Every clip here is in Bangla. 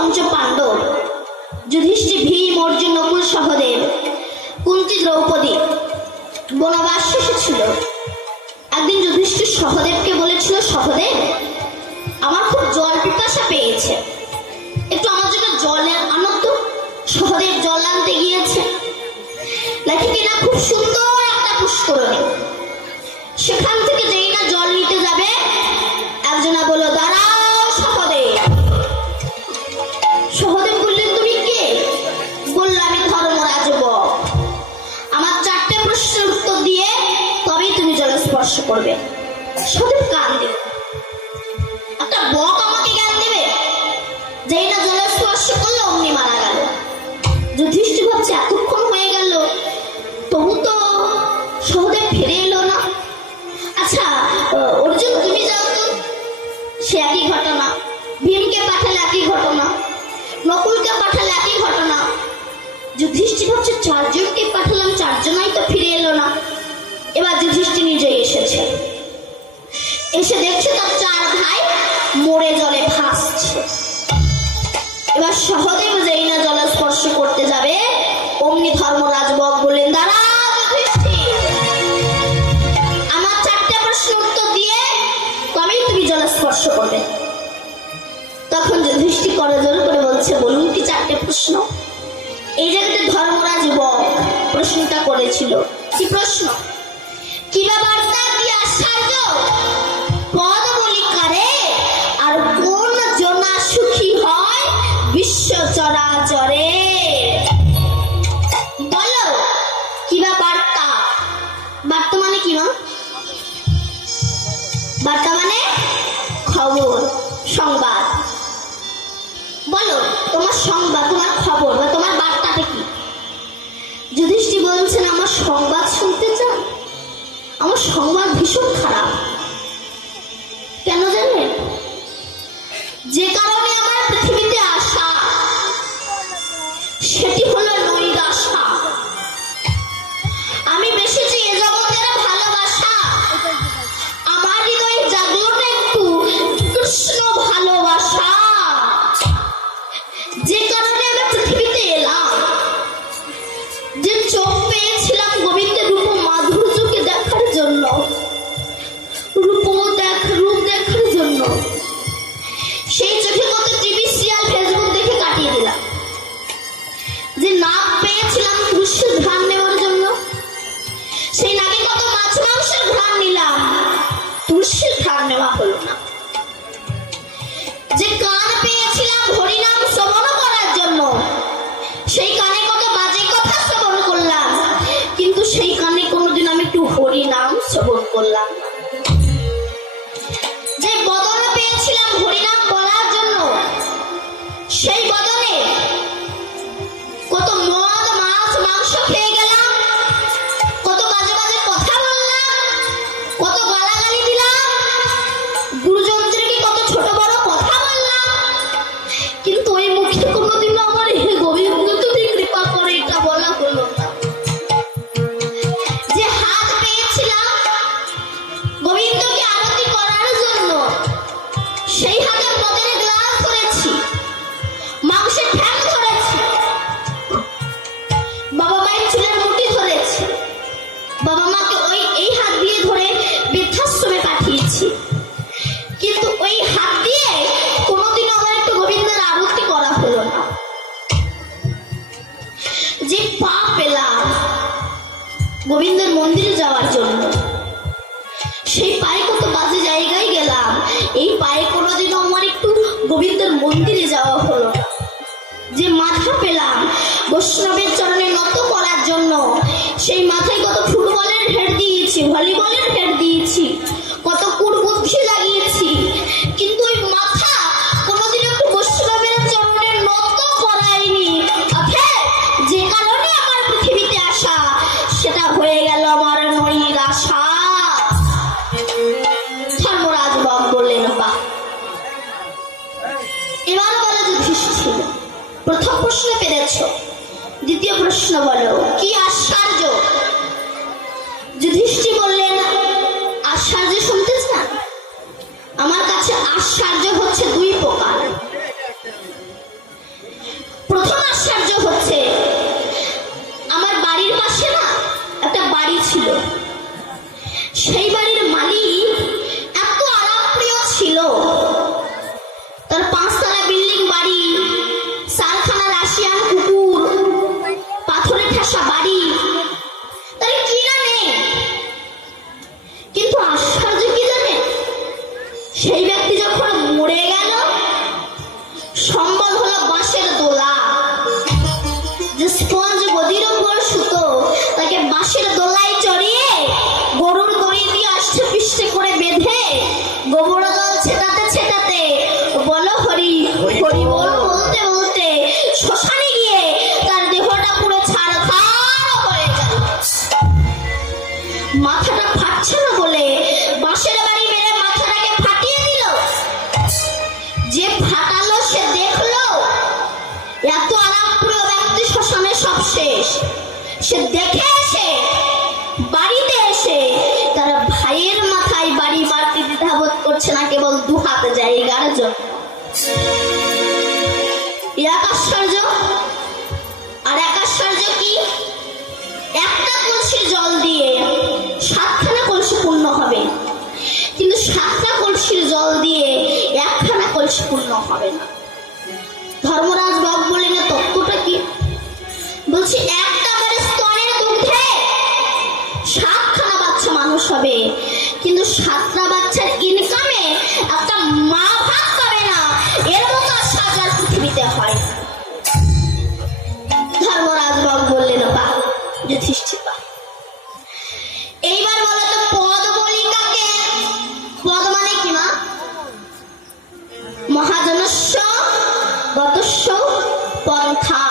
পঞ্চ পাণ্ডব যুধিষ্ঠির, ভীম, অর্জুন, নকুল, সহদেব, কুন্তী, দ্রৌপদী বনবাস এসেছিল। একদিন যুধিষ্ঠির সহদেবকে বলেছিল, সহদেব, আমার খুব জল পিপাসা পেয়েছে, একটু আমার জন্য জলের আনো তো। সহদেব জল আনতে গিয়েছে। দেখি কিনা খুব সুন্দর একটা পুষ্করণী। সেখান থেকে যেই না জল নিতে যাবে, একজনা বলল, দাঁড়াও সহদেব। সহদেব বললেন, তুমি কে? বলল, আমি ধর্মরাজ বক। আমার 4টে প্রশ্নের উত্তর দিয়ে তবেই তুমি জল স্পর্শ করবে। সহদেব কান দিল, একটা বক আমাকে জ্ঞান দেবে? যেই না জল স্পর্শ করলো অমনি মারা গেল। যুধিষ্ঠির ভাবছে এতক্ষণ হয়ে গেল, তবু তো সহদেব ফিরে এলো না। আচ্ছা অর্জুন, তুমি যাও তো। সে একই ঘটনা। ভীমকে পাঠালে একই ঘটনা, নকুলকে পাঠালে একই ঘটনা। যুধিষ্ঠির ভাবছে 4 জনকে পাঠালাম, 4 জনাই তো ফিরে এলো না। এবার যুধিষ্ঠির নিজেই এসেছে। এসে দেখছে তার 4 ভাই মরে জলে ভাসছে। এবার সহদেব যেই না জল স্পর্শ করতে যাবে, অমনি ধর্মরাজ বক বললেন, দাঁড়াও যুধিষ্ঠির, আমার 4টে প্রশ্ন উত্তর দিয়ে তবেই তুমি জল স্পর্শ করবে। তখন যুধিষ্ঠির করজোড় করে বলছে, বলুন কি 4টে প্রশ্ন? এই জায়গাতে ধর্মরাজ বক প্রশ্নটা করেছিল। কি প্রশ্ন? কিবা বার্তা, কি আশ্চর্য পদ বলি কারে, আর কোন জনা সুখী হয় বিশ্ব চরাচরে? বলো কিবা বার্তা। বার্তা মানে কি মা? বার্তা মানে খবর, সংবাদ। বলো তোমার সংবাদ, তোমার খবর বা তোমার বার্তাটা কি? যুধিষ্ঠির বলছেন, আমার সংবাদ শুনতে চান? আমার সংবাদ ভীষণ খারাপ। কেন জানেন? যে কারণে আমার পৃথিবীতে আসা, সেটি হলো নৈরাশা। আমি বেশিছি এ জগতের ভালোবাসা। আমার হৃদয়ে জাগলো না একটু কৃষ্ণ ভালোবাসা। যে কারণে আমি পৃথিবীতে এলাম, যে চোখ পেয়েছিলাম গোবিন্দের রূপ মাধুর্যকে দেখার জন্য, রূপ দেখার জন্য, সেই চোখে কত টিভি সিরিয়াল, ফেসবুক দেখে কাটিয়ে দিলাম। যে নাক পেয়েছিলাম তুলসীর ঘ্রাণ নেওয়ার জন্য, সেই নাকে কত মাছ মাংসের ঘ্রাণ নিলাম, তুলসীর ঘ্রাণ নেওয়া হলো না। যে কান পেয়েছিলাম হরিনাম শ্রবণ করার জন্য, সেই কানে কত বাজে কথা শ্রবণ করলাম, কিন্তু সেই কানে কোনোদিন আমি একটু হরিনাম শ্রবণ করলাম না। যে বদন পেয়েছিলাম হরিনাম বলার জন্য, সেই বদনে কত মদ মাছ মাংস খেয়ে গেলাম, কত বাজে বাজে কথা বললাম, কত গালাগালি দিলাম, গুরুজনদেরকে কত ছোট বড় কথা বললাম, কিন্তু ওই মুখে কোনোদিন আমার হে গোবিন্দ তুমি কৃপা করে এটা বলা হলো না। যে হাত পেয়েছিলাম গোবিন্দকে আরতি করার জন্য, সেই হাতে মদের গ্লাস ধরেছি, মাংসের ঠ্যাং ধরেছি, বাবা মায়ের চুলের মুঠি ধরেছি, বাবা মাকে এই হাত দিয়ে ধরে বৃদ্ধাশ্রমে পাঠিয়েছি, কিন্তু ওই হাত দিয়ে কোনোদিনও আমার একটু গোবিন্দের আরতি করা হলো না। যে পা পেলাম গোবিন্দের মন্দিরে যাওয়ার জন্য, সেই পায়ে কত বাজে জায়গায় গেলাম, এই পায়ে কোনোদিনও আমার একটু গোবিন্দের মন্দিরে যাওয়া হলো না। যে মাথা পেলাম বৈষ্ণবের চরণে নত করার জন্য, সেই মাথায় কত ফুটবলের হেড দিয়েছি, ভলিবলের হেড দিয়েছি, কত কুর্বুদ্ধি লাগিয়েছি, কিন্তু ওই মাথা কোনোদিন একটু বৈষ্ণবের চরণে নত করায়নি। যে কারণে আমার পৃথিবীতে আসা, সেটা হয়ে গেল আমার নৈরাশা। ধর্মরাজ বক বললেন, বাহ। এবার বলো যুধিষ্ঠির, প্রথম প্রশ্ন পেরেছ, দ্বিতীয় প্রশ্ন বলো কি আশ্চর্য? যুধিষ্ঠির বললেন, আশ্চর্য শুনতে চান? আমার কাছে আশ্চর্য হচ্ছে 2 প্রকার। সেই ব্যক্তি যখন মরে গেল, সম্বল হলো বাঁশের দোলা। যে স্পঞ্জ গদির উপর সুতো, তাকে বাঁশের দোলায় চড়িয়ে গরুর দড়ি দিয়ে আষ্টে পৃষ্ঠে করে বেঁধে গোবর জল ছেটাতে ছেটাতে বলো হরি হরি বল বলতে বলতে শ্মশানে গিয়ে তার দেহটা পুরো ছাড়খাড় হয়ে গেল। মাথাটা ফাটছে না বলে বাঁশের বাড়ি মেরে মাথাটাকে ফাটিয়ে দিল। যে ফাটালো সে দেখলো এত আরামপ্রিয় ব্যক্তি শ্মশানে সব শেষ। সে দেখে এসে বাড়িতে এসে তার ভাইয়ের মাথায় বাড়ি মারতে দ্বিধাবোধ করছে না, কেবল দু হাত জায়গার জন্য। এক আশ্চর্য। আর এক আশ্চর্য কি, একটা কলসির জল দিয়ে 7খানা কলসি পূর্ণ হবে, কিন্তু 7টা কলসির জল দিয়ে 1খানা কলসি পূর্ণ হবে না। ধর্মরাজ বাবু বললেন তত্ত্বটা কি? বলছি একটা করে স্তনের দুগ্ধে 7খানা বাচ্চা মানুষ হবে, কিন্তু 7টা বাচ্চার ইনকামে একটা মা ভাত পাবে না। এর মতো সাজার পৃথিবীতে হয়। ধর্মরাজ বাবু বললেন বাহ, যথেষ্ট। এইবার বলো তো পদ বলি কাকে? পদ মানে কি মা? মহাজনস্য গতস্য পন্থা।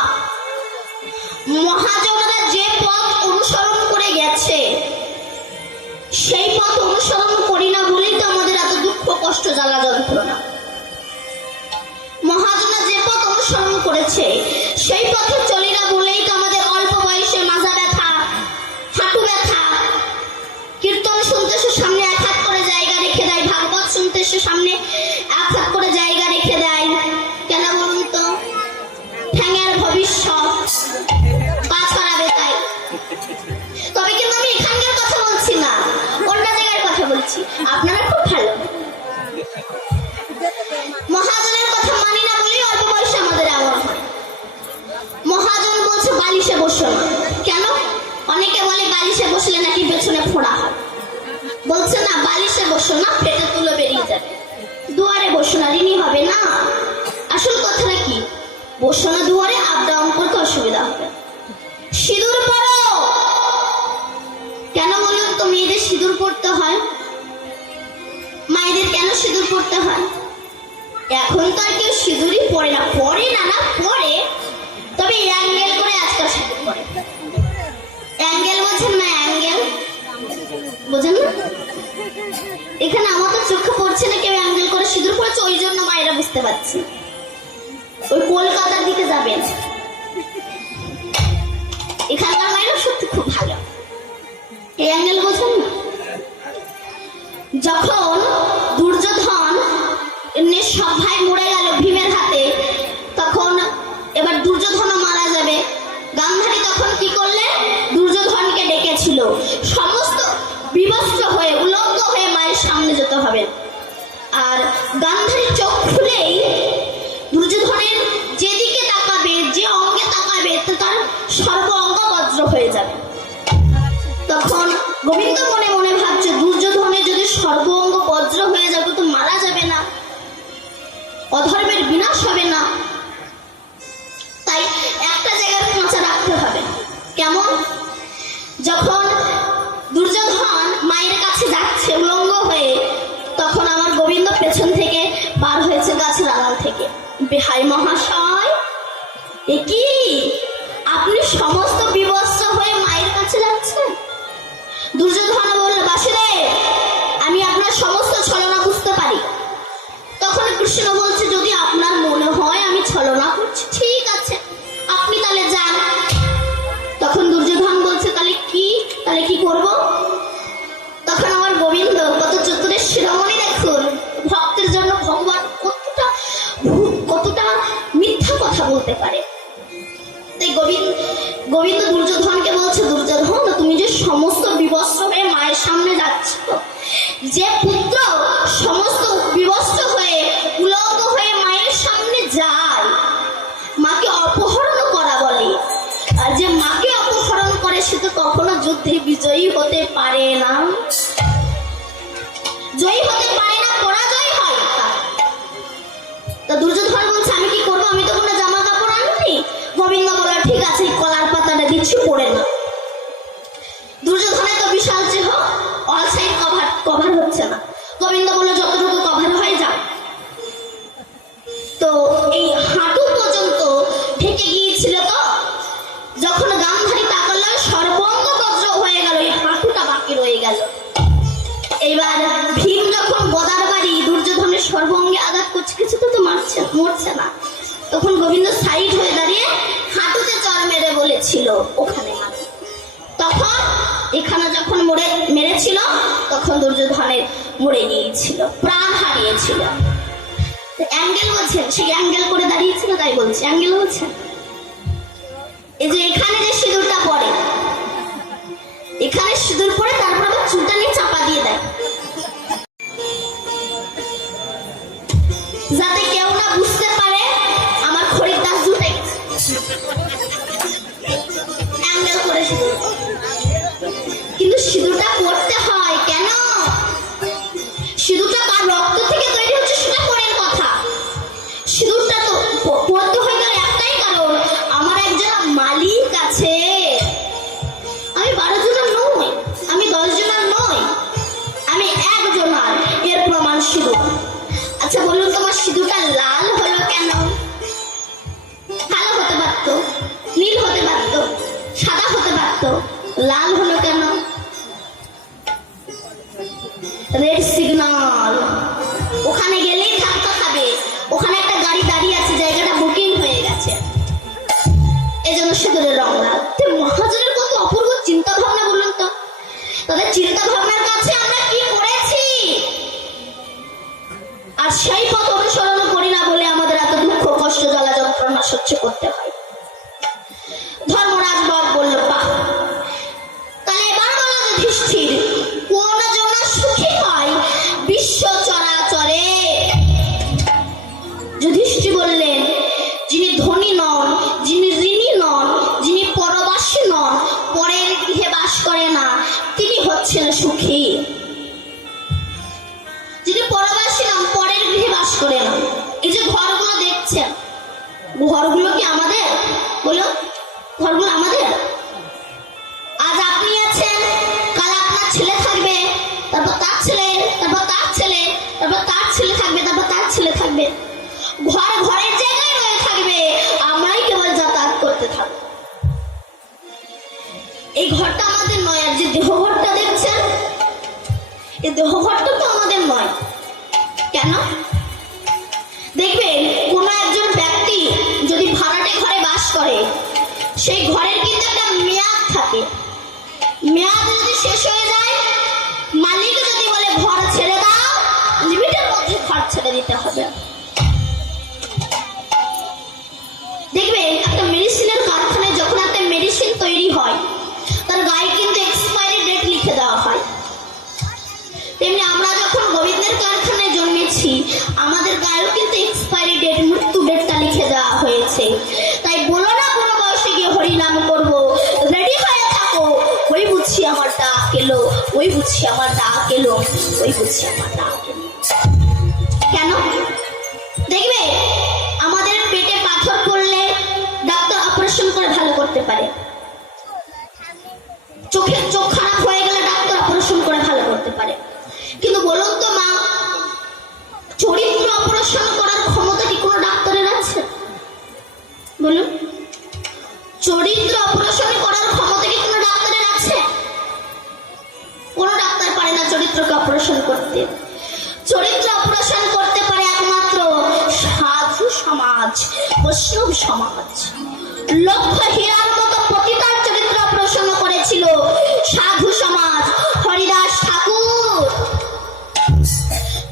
মহাজনরা যে পথ অনুসরণ করে গেছে সেই পথ অনুসরণ করি না বলেই তো আমাদের এত দুঃখ কষ্ট জ্বালা যন্ত্রণা। মহাজনরা যে পথ অনুসরণ করেছে সেই পথে চলি না বলেই তো আমাদের অল্প বয়সে মাজা ব্যথা, হাঁটু ব্যথা। কীর্তন শুনতে সে সামনে 1 হাত করে জায়গা রেখে দেয়, ভাগবত শুনতে সে সামনে 1 হাত করে জায়গা রেখে দেয়। কেন বলুন তো? ঠ্যাঙের ভবিষ্যৎ পা ছড়াবে তাই। তবে কিন্তু আমি এখানকার কথা বলছি না, অন্য জায়গার কথা বলছি। আপনারা খুব ভালো। মহাজনের কথা মানি না বলেই অল্প বয়সে আমাদের এমন হয়। মহাজন বলছে বালিশে বসো না। কেন? অনেকে বলে বালিশে বসলে নাকি পেছনে ফোড়া হয়। বলছে না, বালিশে বসো না, পেটে তুলো বেরিয়ে যাবে। দুয়ারে বসো না, ঋণী হবে না। আসল কথাটা কি? বসো না দুয়ারে, আপ ডাউন করতে অসুবিধা হবে। সিঁদুর পরো। কেন বলুন তো মেয়েদের সিঁদুর পরতে হয়? মায়েদের কেন সিঁদুর পরতে হয়? এখন তো আর কেউ সিঁদুরই পরে না। পরে না, পরে, তবে অ্যাঙ্গেল করে আজকাল সিঁদুর পরে। অ্যাঙ্গেল বোঝেন না? অ্যাঙ্গেল বোঝেন না? এখানে আমার তো চোখে পড়ছে না কেউ অ্যাঙ্গেল করে সিঁদুর পড়েছে, ওই জন্য মায়েরা বুঝতে পারছি। ওই কলকাতার দিকে যাবেন, এখানকার মায়েরা সত্যি খুব ভালো। এই অ্যাঙ্গেল বোঝেন না? যখন দুর্যোধন সব ভাই মরে গেল ভীমের হাতে, তখন এবার দুর্যোধনও মারা যাবে। গান্ধারী তখন কি করলেন? দুর্যোধনকে ডেকেছিল। সমস্ত বিবস্ত্র হয়ে উলঙ্গ হয়ে মায়ের সামনে যেতে হবে। আর গান্ধারী চোখ খুলেই দুর্যোধনের যেদিকে তাকাবে, যে অঙ্গে তাকাবে, তার সর্ব অঙ্গ বজ্র হয়ে যাবে। তখন গোবিন্দ মনে মনে ভাবছে, দুর্যোধনের যদি সর্ব অঙ্গ বজ্র হয়ে যাবে তো মারা যাবে না, অধর্মের বিনাশ হবে না। তাই একটা জায়গায় কাঁচা রাখতে হবে। কেমন? যখন দুর্যোধন মায়ের কাছে যাচ্ছে উলঙ্গ হয়ে, তখন আমার গোবিন্দ পেছন থেকে বার হয়েছে গাছের আড়াল থেকে। বেহাই মহাশয়, এ কি আপনি সমস্ত বিবস্ত্র হয়ে মায়ের কাছে যাচ্ছেন? দুর্যোধন বলল, বাসুদেব, আমি আপনার সমস্ত ছলনা বুঝতে পারি। তখন কৃষ্ণ বলছে, যদি আপনার মনে হয় আমি ছলনা করছি, ঠিক আছে, আপনি তাহলে যান। তখন দুর্যোধন বলছে, তাহলে কি করব? তখন আমার গোবিন্দ কত চতুরের শিরোমণি দেখুন। ভক্তের জন্য ভগবান কতটা মিথ্যা কথা বলতে পারে। তাই গোবিন্দ দুর্যোধনকে বলছে, দুর্যোধন, তুমি যে সমস্ত বিবস্ত্র হয়ে মায়ের সামনে যাচ্ছ, যে পুত্র সমস্ত বিবস্ত্র হয়ে উলঙ্গ হয়ে মায়ের সামনে যায়, মাকে অপহরণ করা বলে। আর যে মাকে অপহরণ করে সে তো কখনো যুদ্ধে বিজয়ী হতে পারে না, জয়ী হতে পারে না, পরাজয় হয়। মরছে না। তখন গোবিন্দ সাইড হয়ে দাঁড়িয়ে হাঁটুতে চড় মেরে বলেছিল ওখানে মারো। তখন এখানে যখন মেরেছিল তখন দুর্যোধনের মরে গিয়েছিল, প্রাণ হারিয়েছিল। অ্যাঙ্গেল বলছেন, সেই অ্যাঙ্গেল করে দাঁড়িয়েছিল, তাই বলছে অ্যাঙ্গেল বলছেন। এই যে এখানে যে সিঁদুরটা পড়ে, এখানে সিঁদুর পরে তারপর আবার চুলটা নিয়ে চাপা দিয়ে দেয়, যাতে কেউ না বুঝতে পারে আমার খরিদ্দার জুটে গেছে। অ্যাঙ্গেল করে সিঁদুর, কিন্তু সিঁদুরটা পড়তে হয় কেন? সিঁদুরটা কার রক্ত থেকে তৈরি হচ্ছে সেটা পরের কথা। সিঁদুরটা তো পড়তে হয় তার একটাই কারণ, আমার একজন মালিক আছে। আমি 12 জনের নই, আমি 10 জনের নই, আমি একজনের। এর প্রমাণ সিঁদুর। আচ্ছা বলুন, তোমার সিঁদুরটা লাল হলো কেন? কালো হতে পারত, নীল হতে পারত, সাদা হতে পারত, লাল হলো কেন? Red signal. ওখানে গেলেই ধাক্কা খাবে, ওখানে একটা গাড়ি দাঁড়িয়ে আছে, জায়গাটা বুকিং হয়ে গেছে, এজন্য সিঁদুরের রং লাল। মহাজনের কত অপূর্ব চিন্তা ভাবনা বলুন তো। তাদের চিন্তা ভাবনার কাছে আমরা কি করেছি? আর সেই পথ অনুসরণ করি না বলে আমাদের এত দুঃখ, কষ্ট, জ্বালা যন্ত্রণা সহ্য করতে হয়। ধর্মরাজ বাপ বলল, বাহ, তাহলে এবার বলো যুধিষ্ঠির, কোন জন সুখী হয় বিশ্ব চরাচরে? যুধিষ্ঠির বললেন, যিনি ধনী নন, যিনি ঋণী নন, যিনি পরবাসী নন, পরের গৃহে বাস করে না, তিনি হচ্ছেন সুখী। যিনি পরবাসী নন, পরের গৃহে বাস করে না। এই যে ঘরগুলো দেখছেন, ঘরগুলো কি আমাদের? বলো, ঘরগুলো আমাদের? আজ আপনি আছেন, কাল আপনার ছেলে থাকবে, তারপর তার ছেলে, তারপর তার ছেলে, তারপর তার ছেলে থাকবে, তারপর তার ছেলে থাকবে। ঘর ঘরের জায়গায় রয়ে থাকবে, আমরাই কেবল যাতায়াত করতে থাকবো। এই ঘরটা আমাদের নয়। আর যে দেহঘরটা দেখছেন, এই দেহঘরটা তো আমাদের নয়। কেন? দেখবেন কোন একজন ব্যক্তি যদি ভাড়াটে ঘরে বাস করে, সেই ঘরের কিন্তু একটা মেয়াদ থাকে। মেয়াদ যদি শেষ হয়ে যায়, মালিক যদি বলে ঘর ছেড়ে দাও, লিমিটের মধ্যে ঘর ছেড়ে দিতে হবে। দেখবেন একটা মেডিসিনের কারখানায় যখন একটা মেডিসিন তৈরি হয়, তার গায়ে কিন্তু এক্সপায়ারি ডেট লিখে দেওয়া হয়। তেমনি আমরা যখন গোবিন্দের কারখানায় জন্মেছি, আমাদের গায়েও কিন্তু এক্সপায়ারি ডেট, মৃত্যু ডেটটা লিখে দেওয়া হয়েছে। তাই বলো না কোনো বয়সে গিয়ে হরিনাম করবো, রেডি হয়ে থাকো, ওই বুঝছি আমার ডাক এলো, ওই বুঝছি আমার ডাক এলো, ওই বুঝছি আমার ডাক এলো। কেন? দেখবে আমাদের পেটে পাথর পড়লে ডাক্তার অপারেশন করে ভালো করতে পারে, চোখের চোখ খারাপ হয়ে গেলে ডাক্তার অপারেশন করে ভালো করতে পারে। কিন্তু বলুন তো মা, চরিত্র অপারেশন করার ক্ষমতা কি কোনো ডাক্তারের আছে? বলুন, চরিত্র অপারেশন করার ক্ষমতা কি কোনো ডাক্তারের আছে? কোনো ডাক্তার পারে না চরিত্রকে অপারেশন করতে। চরিত্র অপারেশন করতে পারে একমাত্র সাধু সমাজ, বৈষ্ণব সমাজ। লক্ষ হীরার মতো পতিতার চরিত্র অপারেশন করেছিল সাধু সমাজ। হরিদাস ঠাকুর,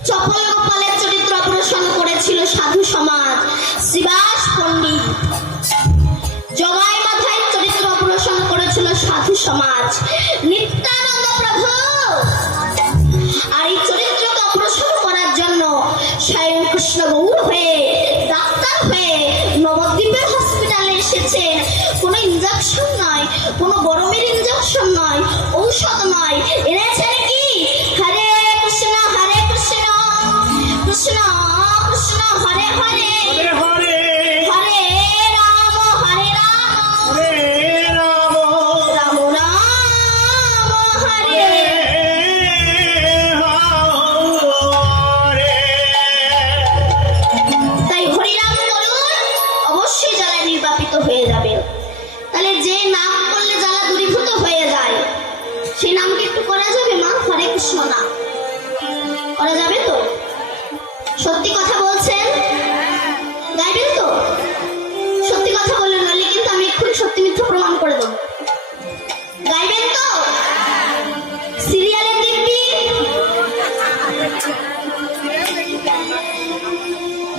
চপল গোপালের চরিত্র অপারেশন করেছিল সাধু সমাজ। শিবাস পণ্ডিত, জগাই মাথায় চরিত্র অপারেশন করেছিল সাধু সমাজ। নিত্যানন্দ প্রভু। আর এই চরিত্রকে অপারেশন করার জন্য স্বয়ং কৃষ্ণ গৌর হয়ে, ডাক্তার হয়ে নবদ্বীপের হসপিটালে এসেছেন। কোনো ইনজেকশন নয়, কোনো গরমের ইনজেকশন নয়, ঔষধ নয়, এনেছেন কি? হরে কৃষ্ণ হরে কৃষ্ণ, কৃষ্ণ কৃষ্ণ হরে হরে, হরে হরে রাম, হরে রাম, রাম রাম হরে। তাই হরিনাম বলুন, অবশ্যই জ্বালা নির্বাপিত হয়ে যাবে। তাহলে যে নাম করলে জ্বালা দূরীভূত হয়ে যায়, সেই নামকে একটু করা যাবে মা? হরে কৃষ্ণ নাম করা যাবে তো? সত্যি কথা বলছেন? সত্যি মিথ্যা প্রমাণ করে দেবো। গাইবেন তো? সিরিয়ালের দিব্যি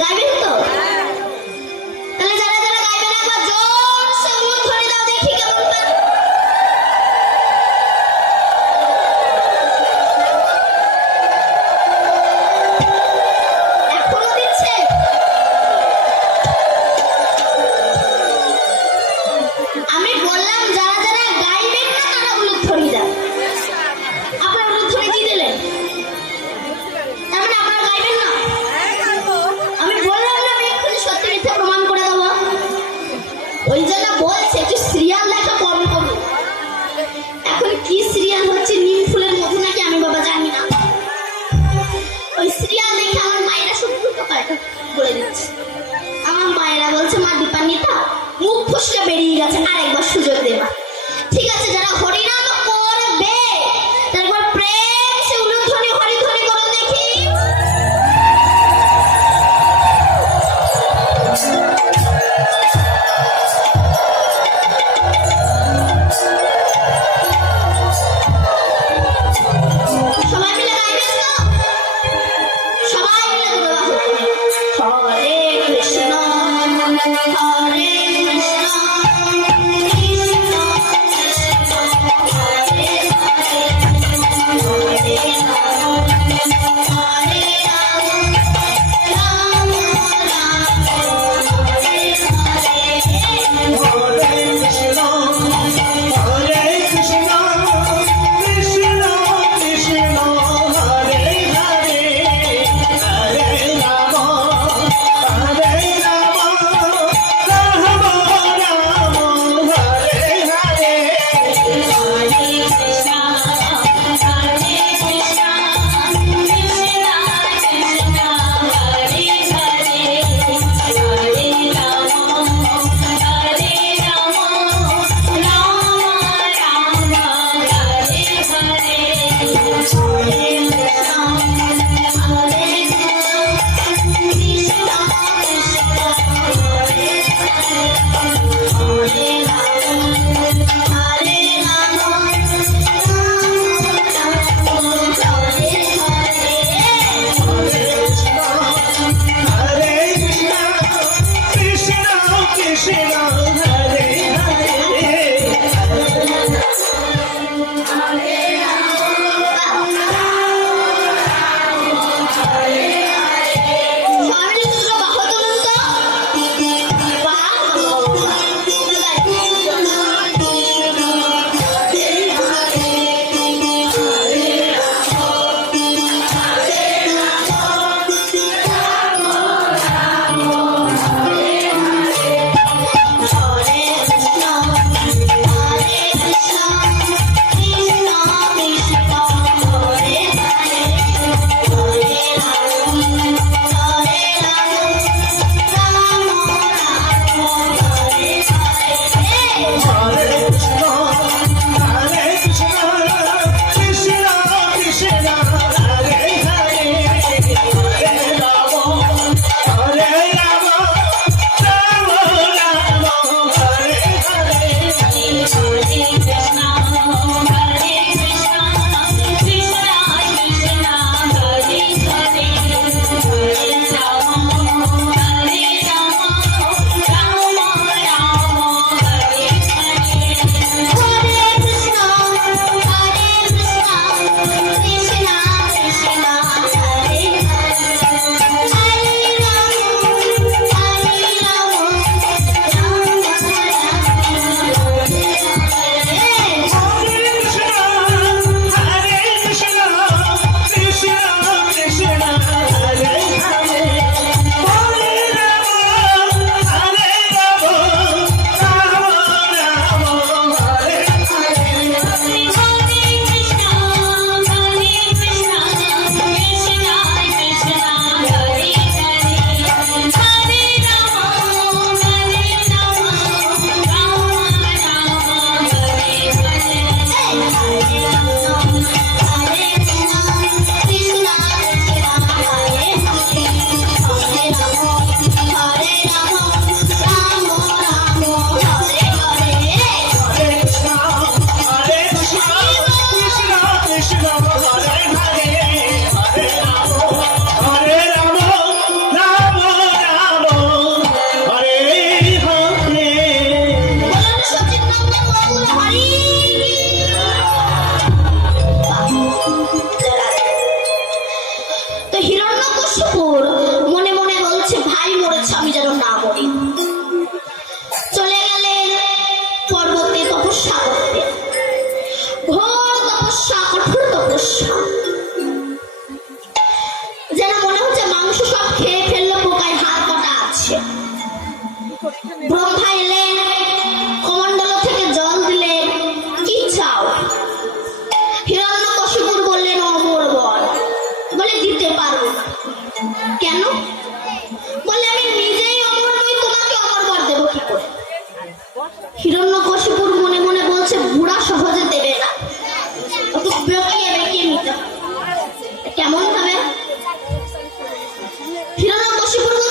গাইবেন তো? তাহলে যারা যারা গাইবেন একবার জোরসে উলুধ্বনি দাও দেখি কেমন পান। এখনো দিচ্ছে? আমি বললাম যারা যারা গাইবেন না তারা উলুধ্বনি দাও। আপনারা উলুধ্বনি দিয়ে দিলেন, তার মানে আপনারা গাইবেন না? আমি বললাম না আমি এক্ষুনি সত্যি মিথ্যা প্রমাণ করে দেবো। ওই জন্য বলছে একটু সিরিয়াল দেখা কম করো। এখন কি সিরিয়াল হচ্ছে, নিম ফুলের মধু নাকি আমি বাবা জানি না। ওই সিরিয়াল দেখে আমার মায়েরা শুধু দুটো কথা বলে দিচ্ছে। আমার মায়েরা বলছে মা দীপান্বিতা মুখ ফুসকা বেরিয়ে গেছে, আর একবার সুযোগ দেবা। ঠিক আছে, যারা হরিনাম করবে তারপর প্রেম সে উলুধ্বনি হরিধ্বনি করো দেখি। সবাই মিলে গাইবেন তো? সবাই মিলে দুটো বাহু তুলে। হরে কৃষ্ণ হরে কৃষ্ণ কৃষ্ণ কৃষ্ণ হরে হরে হরে রাম হরে Ram Ram Ram Hare Hare. Hare Krishna, Hare Krishna, Krishna Krishna, Hare Hare, Hare Rama, Hare Rama, Rama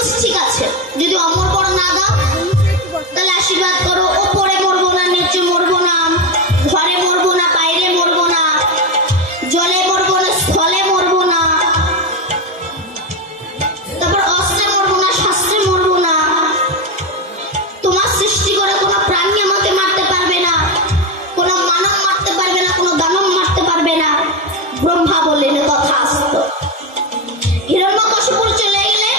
বলছি ঠিক আছে, যদি অমর বড় না দাও তাহলে আশীর্বাদ করো, ওপরে মরবো না, নিচে মরবো না, ঘরে মরবো না, বাইরে মরবো না, জলে মরবো না, স্থলে মরবো না, তারপর অস্ত্রে মরবো না, শাস্ত্রে মরবো না, তোমার সৃষ্টি করে কোনো প্রাণী আমাকে মারতে পারবে না, কোনো মানব মারতে পারবে না, কোনো দানব মারতে পারবে না। ব্রহ্মা বললেন তথাস্ত। হিরণ্যকশিপুর চলে গেলে,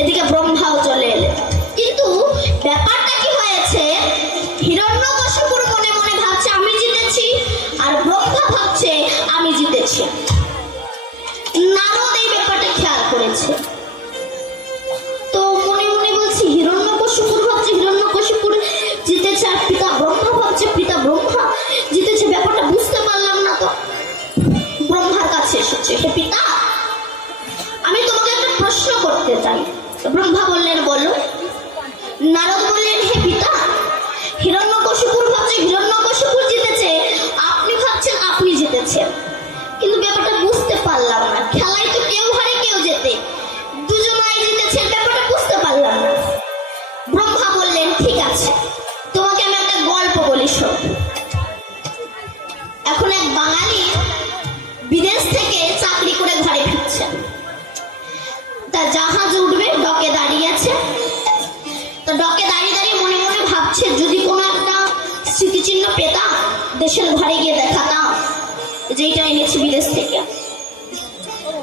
এদিকে ব্রহ্মাও চলে এলেন। কিন্তু ব্যাপারটা কি হয়েছে, হিরণ্যকশিপুর মনে মনে ভাবছে আমি জিতেছি, আর ব্রহ্মা ভাবছে আমি জিতেছি। নারদ এই ব্যাপারটা খেয়াল করেছে, তো মনে মনে বলছি হিরণ্যকশিপুর ভাবছে হিরণ্যকশিপুর জিতেছে, আর পিতা ব্রহ্মা ভাবছে পিতা ব্রহ্মা জিতেছে। ব্যাপারটা বুঝতে পারলাম না, তো ব্রহ্মার কাছে এসেছে, হে পিতা আমি তোমাকে একটা প্রশ্ন করতে চাই। ব্রহ্মা বললেন বলো। নারদ বললেন হে পিতা, হিরণ্যকশিপুর ভাবছে হিরণ্যকশিপুর জিতেছে, আপনি ভাবছেন আপনি জিতেছেন, কিন্তু ব্যাপারটা বুঝতে পারলাম না। খেলায় তো কেউ হারে কেউ জেতে, দুজনাই জিতেছে, ব্যাপারটা বুঝতে পারলাম না। ব্রহ্মা বললেন ঠিক আছে, তোমাকে আমি একটা গল্প বলি শোনো। এখন এক বাঙালি বিদেশ থেকে চাকরি করে ঘরে ফিরছেন, তা জাহাজ উঠবে, ডকে দাঁড়িয়ে আছে। তো ডকে দাঁড়িয়ে দাঁড়িয়ে মনে মনে ভাবছে যদি কোনো একটা স্মৃতিচিহ্ন পেতাম, দেশের ঘরে গিয়ে দেখাতাম যেটা এনেছি বিদেশ থেকে,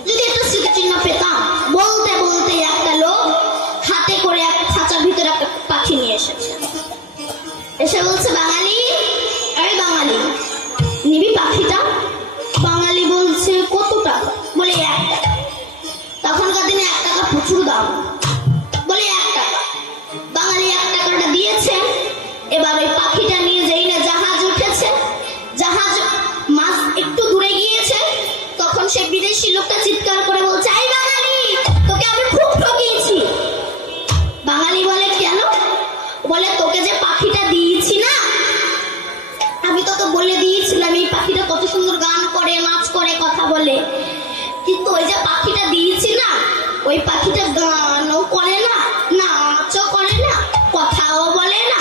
যদি একটা স্মৃতিচিহ্ন পেতাম। বলতে বলতে একটা লোক হাতে করে এক খাঁচার ভিতরে একটা পাখি নিয়ে এসেছে, এসে বলছে বাঙালি, আরে বাঙালি নিবি পাখিটা? বাঙালি বলছে কত টাকা? বলে 1 টাকা। তখনকার দিনে 1 টাকা প্রচুর দাম, বলে 1 টাকা। বাঙালি 1 টাকাটা দিয়েছে। এবার ওই পাখিটা নিয়ে যেই না জাহাজ উঠেছে, জাহাজ মাছ একটু দূরে গিয়েছে, তখন সে বিদেশি লোকটা চিৎকার করে বলছে এই বাঙালি তোকে আমি খুব ঠকিয়েছি। বাঙালি বলে কেন? বলে তোকে যে পাখিটা দিয়েছি না, আমি তোকে বলে দিয়েছিলাম এই পাখিটা কত সুন্দর গান করে, নাচ করে, কথা বলে, কিন্তু ওই যে পাখিটা দিয়েছি না, ওই পাখিটা গানও করে না, নাচও করে না, কথাও বলে না,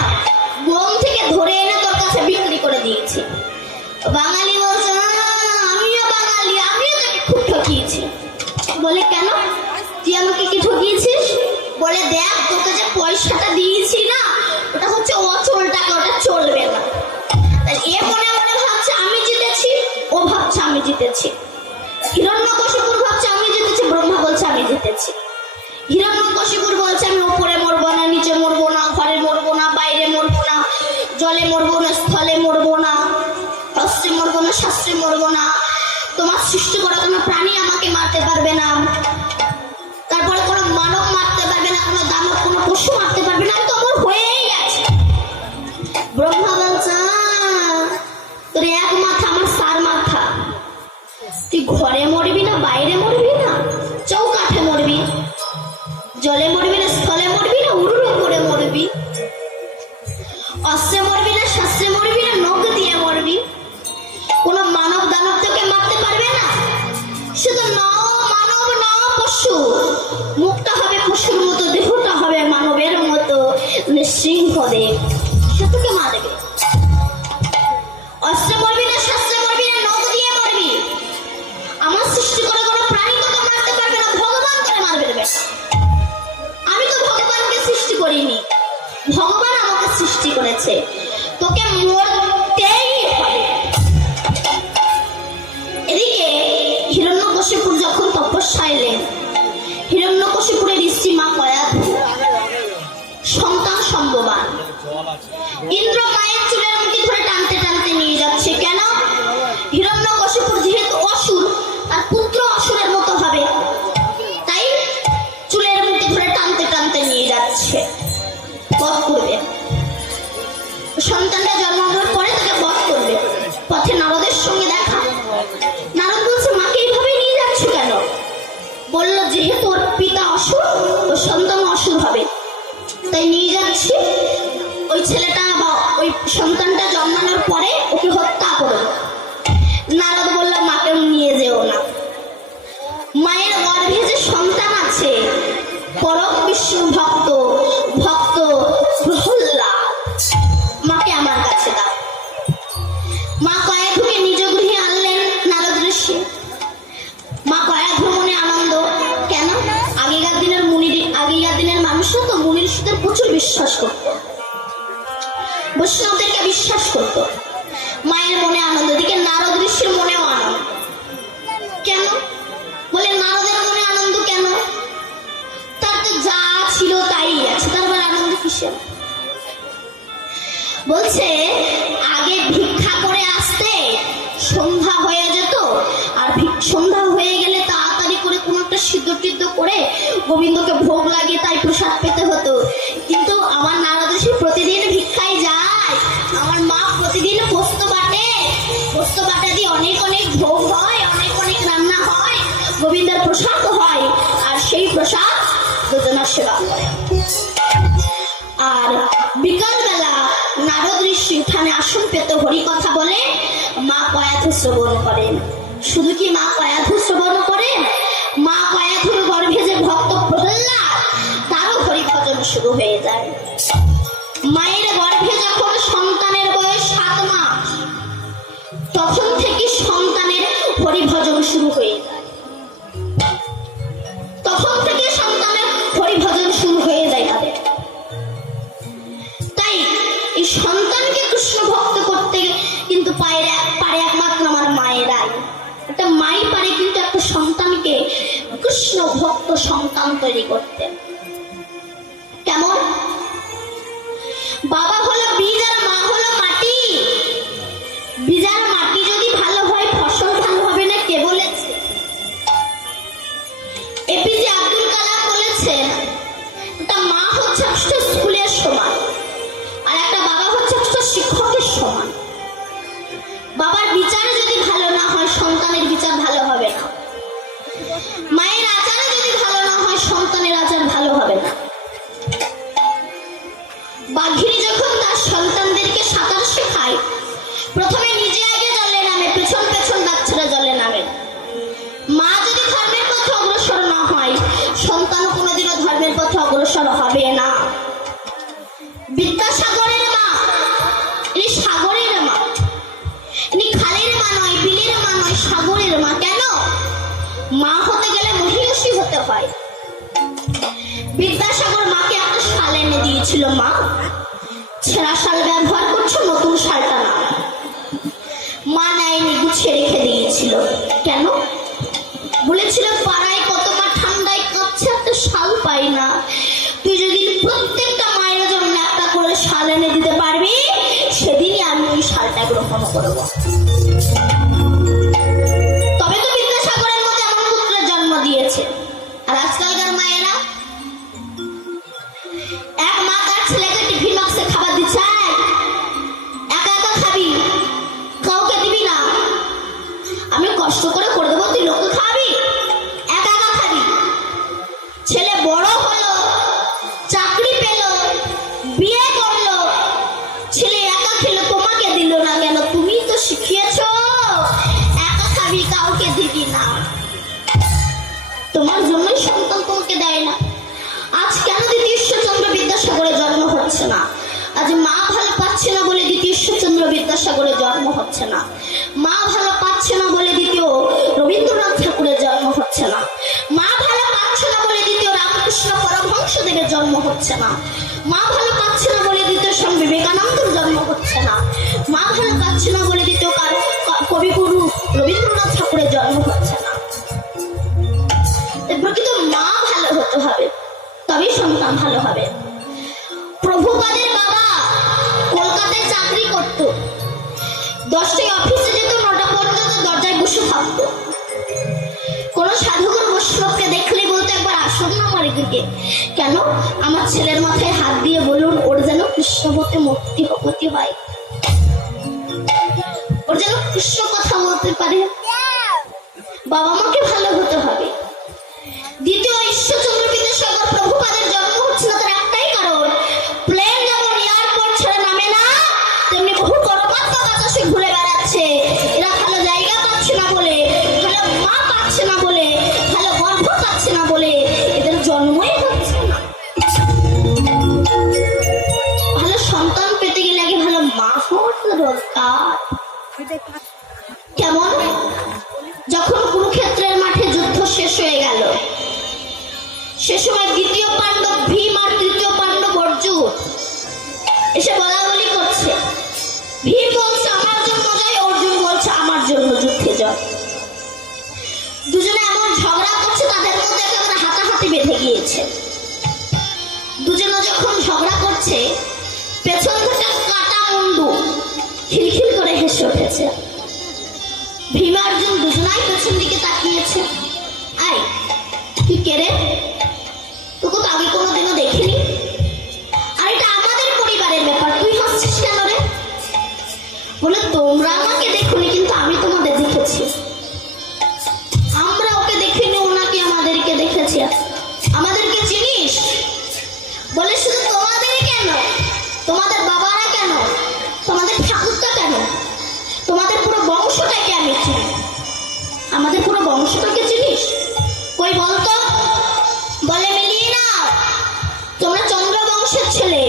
বন থেকে ধরে এনে তোর কাছে বিক্রি করে দিয়েছি। বাঙালি বলছে আমিও বাঙালি, আমিও তোকে খুব ঠকিয়েছি। বলে কেন? তুই আমাকে কি ঠকিয়েছিস? বলে দেখ তোকে যে পয়সাটা দিয়েছি না, ওটা হচ্ছে অচল টাকা, ওটা চলবে না। তাই এ মনে মনে ভাবছে আমি জিতেছি, ও ভাবছে আমি জিতেছি। হিরণ্যকশিপুর ভাবছে আমি জিতেছি, ব্রহ্মা বলছে আমি জিতেছি। হিরণ্যকশিপুর বলছে আমি ওপরে মরবো না, নিচে মরবো না, ঘরে মরবো না, বাইরে মরবো না, জলে মরবো না, স্থলে মরবো না, অস্ত্রে মরবো না, শাস্ত্রে মরবো না, তোমার সৃষ্টি করা কোনো প্রাণী আমাকে মারতে পারবে না, তারপরে কোনো মানব মারতে পারবে না, কোনো দানব, কোনো পশু মারতে পারবে না, আমি তো আমার হয়েই গেছে। ব্রহ্মা বলছে তোর 1 মাথা আমার 4 মাথা, তুই ঘরে মরবি না, বাইরে মরবি না, চৌকাঠে মরবি, জলে মরবি না, স্থলে মরবি না, উড়ুর উপরে মরবি, অস্ত্রে মরবি না, শাস্ত্রে মরবি না, নখ দিয়ে মরবি, কোন মানব দানব তোকে মারতে পারবে না। শুধু নাও মানব নাও পশু, মুখটা হবে পশুর মতো, দেহটা হবে মানবের মতো নিঃসৃঙ্খ দেহ, সে তোকে মারবে। অস্ত্রে মরবি না, শাস্ত্রে মরবি না, নখ দিয়ে মরবি, আমার সৃষ্টি করে কোনো প্রাণী তোকে মারতে পারবে না, ভগবান করে মারবে দেবে। আমি তো ভগবানকে সৃষ্টি করিনি, ভগবান আমাকে সৃষ্টি করেছে, তোকে মরতেই হবে। এদিকে হিরণ্যকশিপুর যখন তপস্যা এলেন, হিরণ্যকশিপুরের স্ত্রী মা কয়াধু সন্তান সম্ভবান, ইন্দ্র মায়ের চুলের মুঠি ধরে টানতে টানতে নিয়ে যাচ্ছে। কেন? হিরণ্যকশিপুর যেহেতু অসুর, তার পুত্র অসুরের মতো হবে, তাই চুলের মুঠি ধরে টানতে টানতে নিয়ে যাচ্ছে, বধ করবে। সন্তানটা জন্মানোর পরে তাকে বধ করবে। পথে নারদের সঙ্গে দেখা, নারদ বলছে মাকে এইভাবে নিয়ে যাচ্ছে কেন? বলল যেহেতু ওর পিতা অসুর, ওর সন্তান অসুর হবে, তাই নিয়ে যাচ্ছি। ওই ছেলেটা বা ওই সন্তানটা জন্মানোর পরে ওকে হত্যা করবে। নারদ বলল মাকে নিয়ে যেও না, মায়ের গর্ভে যে সন্তান আছে পরম বিষ্ণু মানুষরা তো মুনি ঋষিদের প্রচুর বিশ্বাস করত, বৈষ্ণবদেরকে বিশ্বাস করত। মায়ের মনে আনন্দ, দিকে নারদ ঋষির মনেও আনন্দ। কেন বলে নারদের মনে আনন্দ কেন? তার তো যা ছিল তাই আছে, তারপর আনন্দ কিসের? বলছে আগে ভিক্ষা করে আসতে সন্ধ্যা হয়ে যেত, আর সন্ধ্যা হয়ে গেলে তাড়াতাড়ি করে কোনো একটা সিদ্ধ টিদ্ধ করে গোবিন্দকে ভোগ লাগিয়ে তাই প্রসাদ পেতে হতো। কিন্তু আমার নারদ ঋষি প্রতিদিন ভিক্ষায় যায়, আমার মা প্রতিদিন পোস্ত বাটে, পোস্ত বাটা দিয়ে অনেক অনেক ভোগ হয়, অনেক অনেক রান্না হয়, গোবিন্দের প্রসাদ হয়, আর সেই প্রসাদ দুজনার সেবা করে। আর বিকাল বেলা নারদ ঋষি উঠানে আসন পেত হরি কথা বলে মা কয়াধু শ্রবণ করেন। শুধু কি মা কয়াধু শ্রবণ করেন, মা কয়াধুর গর্ভে যে ভক্ত প্রহ্লাদ তারও হরি ভজন শুরু হয়ে যায়। মায়ের গর্ভে যখন সন্তানের বয়স 7 মাস, তখন থেকে সন্তানের হরি ভজন শুরু হয়ে যায়, তখন থেকে সন্তানের হরি ভজন শুরু হয়ে যায় তাদের। তাই এই সন্তানকে কৃষ্ণ ভক্ত করতে কিন্তু পারে একমাত্র আমার মায়েরাই। একটা মাই পারে কিন্তু একটা সন্তানকে কৃষ্ণ ভক্ত সন্তান তৈরি করতে। কেমন? বাবা হলো বীজ আর মা হলো মাটি। বীজ আর মাটি যদি ভালো হয় ফসল ভালো হবে না, কে বলেছে? এপিজে আব্দুল কালাম বলেছেন একটা মা হচ্ছে একটা স্কুলের সমান, আর একটা বাবা হচ্ছে একটা শিক্ষকের সমান। বাবার বিচার যদি ভালো না হয় সন্তানের বিচার ভালো হবে না, মায়ের আচার যদি ভালো না হয় সন্তানের আচার ভালো হবে না। বাঘিনী যখন তার সন্তানদেরকে সাঁতার শেখায়, প্রথমে নিজে আগে জলে নামে, পেছন পেছন বাচ্চারা জলে নামে। মা যদি ধর্মের পথে অগ্রসর না হয় সন্তানও কোনোদিনও ধর্মের পথে অগ্রসর হবে না। বিদ্যাসাগরের মা, ইনি সাগরের মা, ইনি খালের মা নয়, বিলের মা নয়, সাগরের মা। কেন? মা হতে গেলে মহিষী হতে হয়। বিদ্যাসাগর মাকে একটা শাল এনে দিয়েছিল, মা ছেঁড়া শাল ব্যবহার করছো, নতুন শালটা না। মা নেয়নি, গুছিয়ে রেখে দিয়েছিল। কেন? বলেছিল পাড়ায় কত মা ঠান্ডায় কাঁপছে, একটা শাল পাই না। তুই যদি প্রত্যেকটা মায়ের জন্য একটা করে শাল এনে দিতে পারবি, সেদিনই আমি ওই শালটা গ্রহণ করবো। তবে তো বিদ্যাসাগরের মধ্যে এমন পুত্রের জন্ম দিয়েছে। আর আজকালকার মায়েরা, এক মা তার ছেলেকে টিফিন বক্সে খাবার দিচ্ছে, একা একা খাবি, কাউকে দিবি না, আমি কষ্ট করে করে দেবো, তুই লোককে খাবি, একা একা খাবি। ছেলে বড় হলো, চাকরি পেল, বিয়ে করলো, ছেলে একা খেলো, তোমাকে দিল না কেন? তুমি তো শিখিয়েছো একা খাবি, কাউকে দিবি না। তোমার জন্যই সন্তান তোমাকে দেয় না। আজ কেন দ্বিতীয় ঈশ্বরচন্দ্র বিদ্যাসাগরের জন্ম হচ্ছে না? আজ মা ভালো পাচ্ছে না বলে দ্বিতীয় ঈশ্বরচন্দ্র বিদ্যাসাগরের জন্ম হচ্ছে না। মা ভালো পাচ্ছে না বলে দ্বিতীয় রবীন্দ্রনাথ ঠাকুরের জন্ম হচ্ছে না। মা ভালো পাচ্ছে না বলে দ্বিতীয় রামকৃষ্ণ পরমহংসদেবের জন্ম হচ্ছে না। মা ভালো পাচ্ছে না বলে দ্বিতীয় স্বামী বিবেকানন্দের জন্ম হচ্ছে না। মা ভালো পাচ্ছে না বলে দ্বিতীয় কবিগুরু রবীন্দ্রনাথ ঠাকুরের জন্ম হচ্ছে না। প্রকৃত মা ভালো হতে হবে, তবেই সন্তান ভালো হবে। প্রভুপাদের বাবা কলকাতায় চাকরি করত, 10টায় অফিসে যেত, 9টা পর্যন্ত দরজায় বসে থাকত। কোন সাধুগুরু বৈষ্ণবকে দেখলেই বলতো একবার আসুন না আমার এদিকে। কেন? আমার ছেলের মাথায় হাত দিয়ে বলুন ওর যেন কৃষ্ণপতি মুক্তিপতি হয়, ওর যেন কৃষ্ণ কথা বলতে পারে। বাবা মাকে ভালো হতে হবে। দ্বিতীয় ঈশ্বরচন্দ্র বিদ্যাসাগর প্রভুপাদের জন্ম হচ্ছে না, তার একটাই কারণ, প্লেন যেমন এয়ারপোর্ট ছেড়ে নামে না, তেমনি বহু পরমাত্মা বাতাসে ঘুরে বেড়াচ্ছে। এরা ভালো জায়গা পাচ্ছে না বলে, ভালো মা পাচ্ছে না বলে, ভালো গর্ভ পাচ্ছে না বলে এদের জন্মই হচ্ছে না। ভালো সন্তান পেতে গেলে আগে ভালো মা হওয়ার দরকার। কেমন? যখন কুরুক্ষেত্রের মাঠে যুদ্ধ শেষ হয়ে গেল, সে সময় দ্বিতীয় যখন ঝগড়া করছে পেছন থেকে কাটা মুন্ডু খিলখিল করে হেসে উঠেছে। ভীম অর্জুন দুজনাই পেছন দিকে তাকিয়েছে। আই তুই কে রে? তোকে তো আগে কোনোদিনও দেখিনি। আর এটা আমাদের পরিবারের ব্যাপার, তুই হাসছিস কেন রে? বলে তোমরা আমাকে দেখোনি কিন্তু আমি তোমাদের দেখেছি। আমরা ওকে দেখিনি, ও নাকি আমাদেরকে দেখেছে। আমাদেরকে চিনিস? বলে শুধু তোমাদের কেন, তোমাদের বাবারা কেন, তোমাদের ঠাকুরটা কেন, তোমাদের পুরো বংশটাকে আমি চিনি। আমাদের পুরো বংশটাকে চিনিস? কই বলতো? বলে মিলিয়ে নাও। তোমরা চন্দ্র বংশের ছেলে।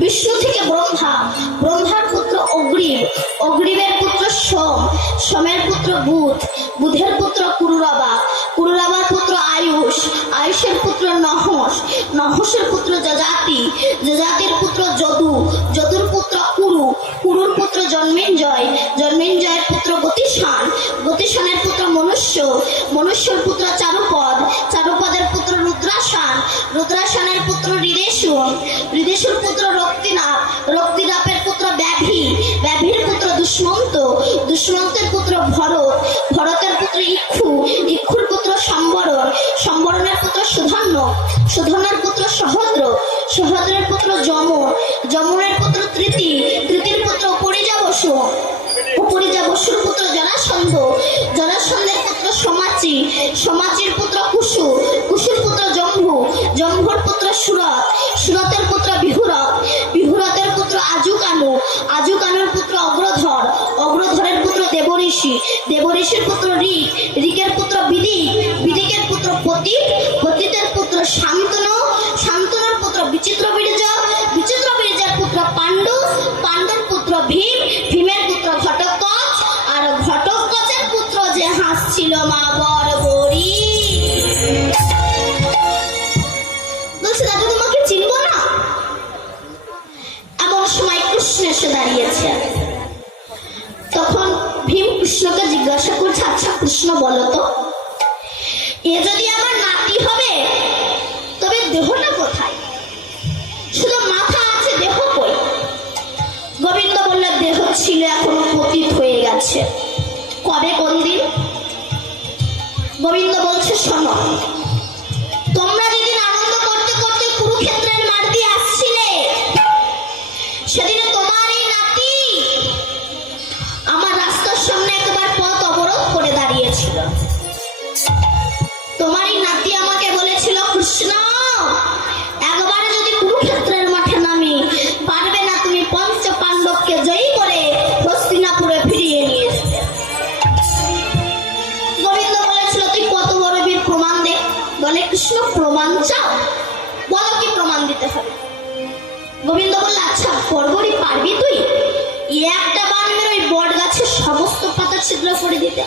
বিষ্ণু থেকে ব্রহ্মা, ব্রহ্মার পুত্র অগ্রিব, অগ্রিবের পুত্র সোম, সোমের পুত্র বুধ, বুধের পুত্র কুরুরাবা, কুরুরাবার পুত্র আয়ুষ, আয়ুষের পুত্র নহস, নহসের পুত্র যজাতি, যজাতির পুত্র যদু, যদুর পুত্র কুরু, কুরুর পুত্র জন্মেঞ্জয়, জন্মেঞ্জয়ের পুত্র গতিশান, গতিশানের পুত্র মনুষ্য, মনুষ্যর পুত্র চারুপদ, চারুপদের পুত্র রুদ্রাসান, রুদ্রাসানের পুত্র হৃদেশুন, হৃদেশুর পুত্র রক্তিনাপ, রক্তিনাপের পুত্র ব্যাধি, ব্যাধির পুত্র দুষ্মন্ত, দুষ্মন্তের পুত্র ভরত, ভরতের পুত্র ইক্ষু, ইক্ষুর পুত্র সম্বরণ, সম্বরণের পুত্র সুধন্য, সুধন্যের পুত্র সহদ্র, সহদ্রের পুত্র যমন, যমনের পুত্র তৃতি, তৃতীর পুত্র পরিজা বসু, পরিজা বসুর পুত্র জরাসন্ধ, জরাসন্ধের পুত্র সমাচি, সমাচির পুত্র কুশু, কুশুর পুত্র জম্ভু, জম্ভুর পুত্র সুরত, সুরতের পুত্র বিহুরত, বিহুরতের পুত্র আজুকানু, আজুকানুর পুত্র অগ্রধর, অগ্রধরের পুত্র দেবঋষি, দেবঋষির পুত্র ঋক, ঋকের পুত্র বিদিক, বিদিকের পুত্র পতিত, পতিতের পুত্র শান্তনু, শান্তনুর পুত্র বিচিত্র বীর্য, বিচিত্র বীর্যের পুত্র পাণ্ডু, পাণ্ডুর পুত্র ভীম, ভীমের পুত্র ঘটোৎকচ, আর ঘটোৎকচের পুত্র যে হাসছিল মা বরবরী। বলছে দাদু তোমাকে চিনবো না? এমন সময় কৃষ্ণ এসে দাঁড়িয়েছে। তখন ভীম কৃষ্ণকে জিজ্ঞাসা করছে, আচ্ছা কৃষ্ণ বলো তো, এ যদি আমার নাতি হবে তবে দেহটা কোথায়? শুধু মাথা আছে, দেহ কই? গোবিন্দ বললে দেহ ছিল, এখনো পতিত হয়ে গেছে। কবে, কোন দিন? গোবিন্দ বলছে শোনো, তোমরা যেদিন আনন্দ করতে করতে কুরুক্ষেত্রের মাঠ দিয়ে আসছিলে সেদিনে তোমার এই নাতি আমার রাস্তার সামনে একবার পথ অবরোধ করে দাঁড়িয়েছিল। তোমার এই নাতি আমাকে বলেছিল, কৃষ্ণ একবারে যদি কুরুক্ষেত্রের মাঠে নামি পারবে না তুমি পঞ্চ পাণ্ডবকে জয়ী করে হস্তিনাপুরে ফিরিয়ে নিয়ে যেতে। গোবিন্দ বলেছিল তুই কত বড় বীর, প্রমাণ দে। বলে কৃষ্ণ প্রমাণ চাও? বলো কি প্রমাণ দিতে হবে? গোবিন্দ বলল আচ্ছা বড়বড়ি পারবি তুই একটা বান মেরে ওই বট গাছের সমস্ত পাতা ছিদ্র করে দিতে?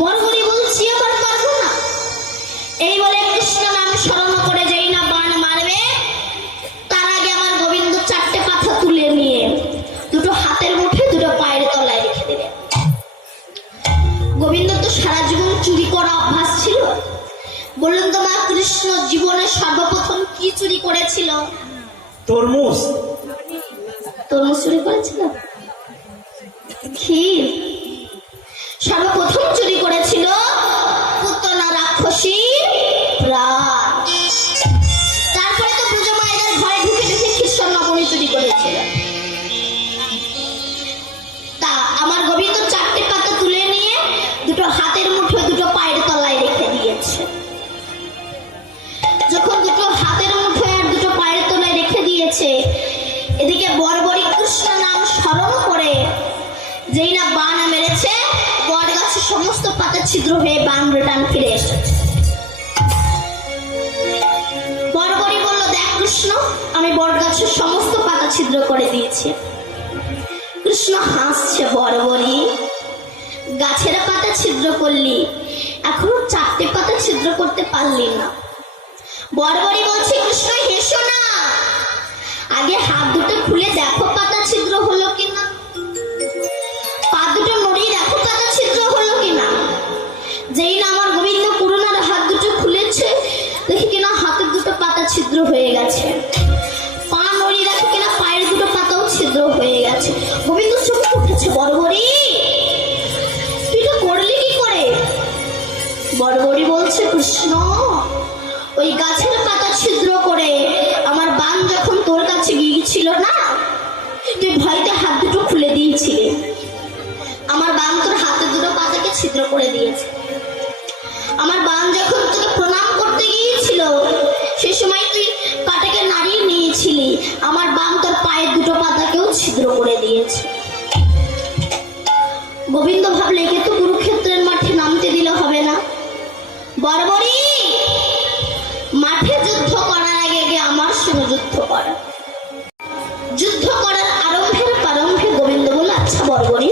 বড়বড়ি বলছি আবার পারবো না। এই বলে কৃষ্ণ নাম স্মরণ করে যেই না বান মারবে তার আগে আমার গোবিন্দ চারটে পাতা তুলে নিয়ে দুটো হাতের মুঠে দুটো পায়ের তলায় রেখে দেবে। গোবিন্দ তো সারা জীবন চুরি করা অভ্যাস ছিল। বললেন তো মা কৃষ্ণ জীবনে সর্বপ্রথম কি চুরি করেছিল? তরমুজ। তরমুজ চুরি করেছিল? ক্ষীর। সর্বপ্রথম চুরি করেছিল পুতনা রাক্ষসীর প্রাণ। তারপরে তো পূজা মায়েদের ঘরে ঢুকে ঢুকে খ্রিস্টান নবমী চুরি করেছিল। তা আমার গোবিন্দ চারটে পাতা তুলে নিয়ে দুটো হাতের মুঠে দুটো পায়ের তলায় রেখে দিয়েছে। যখন দুটো হাতের মুঠে আর দুটো পায়ের তলায় রেখে দিয়েছে, এদিকে বড়বড়ি কৃষ্ণ নাম স্মরণ করে যেই না বান মেরেছে, বট গাছের সমস্ত পাতা ছিদ্র হয়ে বান রিটার্ন ফিরে এসেছে। বড়বড়ি বলল দেখ কৃষ্ণ, আমি বট গাছের সমস্ত পাতা ছিদ্র করে দিয়েছি। কৃষ্ণ হাসছে, বড়বড়ি গাছের পাতা ছিদ্র করলি, এখনো চারটে পাতা ছিদ্র করতে পারলি না। বড়বড়ি বলছে কৃষ্ণ হেসো না, আগে হাত দুটো খুলে দেখো পাতা ছিদ্র হলো কিনা, পা দুটো নড়িয়ে দেখো পাতা ছিদ্র হলো কিনা। যেই না আমার গোবিন্দ করুণার হাত দুটো খুলেছে, দেখি কিনা হাতের দুটো পাতা ছিদ্র হয়ে গেছে। সময় তুই কাটাকে নাড়িয়ে নিয়েছিলি, আমার বাম তোর পায়ের দুটো পাতাকেও ছিদ্র করে দিয়েছে। গোবিন্দ ভাবলে একে তো কুরুক্ষেত্রের মাঠে নামতে দিলে হবে না, বর্বরী মাঠে যুদ্ধ করার আগে আগে আমার সঙ্গে যুদ্ধ করা। যুদ্ধ করার প্রারম্ভে গোবিন্দ বলে, আচ্ছা বর্বরী,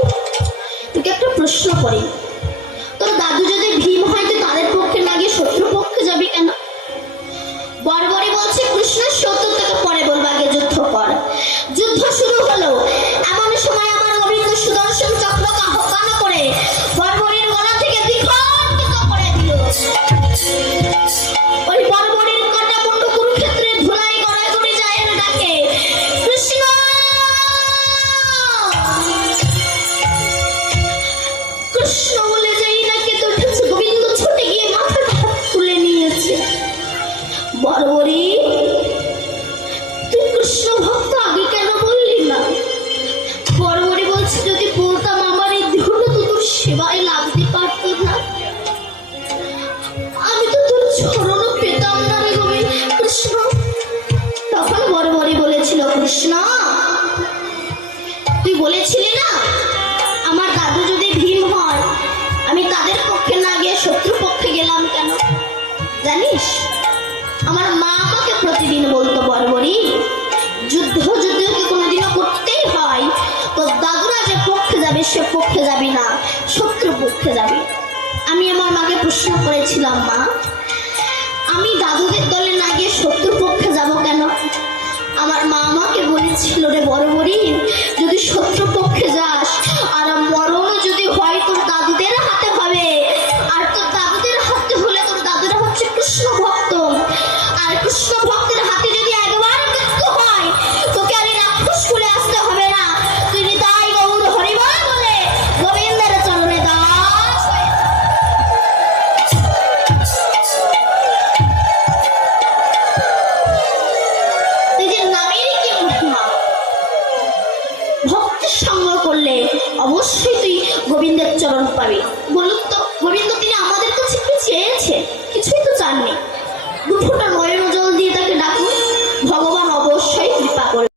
তোকে একটা প্রশ্ন করি, তোর দাদু যদি ভীম হয় তুই তাদের পক্ষে না গিয়ে শত্রু পক্ষে যাবি কেন? বর্বরী বলছে, কৃষ্ণের সত্য থেকে পরে বলবো, আগে যুদ্ধ কর। যুদ্ধ শুরু হলো, এমন সময় আমার গোবিন্দ সুদর্শন চক্রকে আহ্বান করে বর্বরীর গলা থেকে দ্বিখণ্ডিত করে দিল। ওই বর্বরীর কাটা মুন্ড কুরুক্ষেত্রে ধুলাই গড়াগড়ি যায় আর ডাকে, কৃষ্ণ! কৃষ্ণ বলে যাই না কে তো উঠেছে, গোবিন্দ ছুটে গিয়ে মাথাটা তুলে নিয়েছে। বর্বরী, তুই কৃষ্ণ ভক্ত, আগে কেন বললি না? বর্বরী বলছে, যদি বলতাম আমার এই দেহটা তো তোর সেবায় লাগতে পারত না, আমি তো তোর চরণও পেতাম না রে গোবিন্দ কৃষ্ণ। তখন বর্বরী বলেছিল, কৃষ্ণ তুই বলেছিলি না আমার দাদু যদি ভীম হয় আমি তাদের পক্ষে না গিয়ে শত্রু পক্ষে গেলাম কেন? জানিস, আমার মা আমাকে প্রতিদিন বলতো, বর্বরী যুদ্ধ যদি কোনোদিনও করতেই হয় তোর দাদুরা যে পক্ষে যাবে সে পক্ষে যাবি না, শত্রু পক্ষে যাবি। আমি আমার মাকে প্রশ্ন করেছিলাম, মা আমি দাদুদের দলে না গিয়ে শত্রু পক্ষে যাব কেন? আমার মা আমাকে বলেছিল, রে বর্বরী, যদি শত্রু পক্ষে যাস আর মরণও যদি হয় তোর দাদুদের হাতে হবে, আর তোর দাদুদের হাতে হলে তোর দাদুরা হচ্ছে কৃষ্ণ ভক্ত, আর কৃষ্ণ ভক্তের হাতে যদি একবার মৃত্যু হয় তোকে আমি রাক্ষস করে আসতে হবে না, তুই নিতাই গৌর হরিবল বলে গোবিন্দের চরণে দাস হয়ে এই যে নামেরই কি মহিমা, ভক্তের সঙ্গ করলে অবশ্যই তুই গোবিন্দের চরণ পাবি। বলে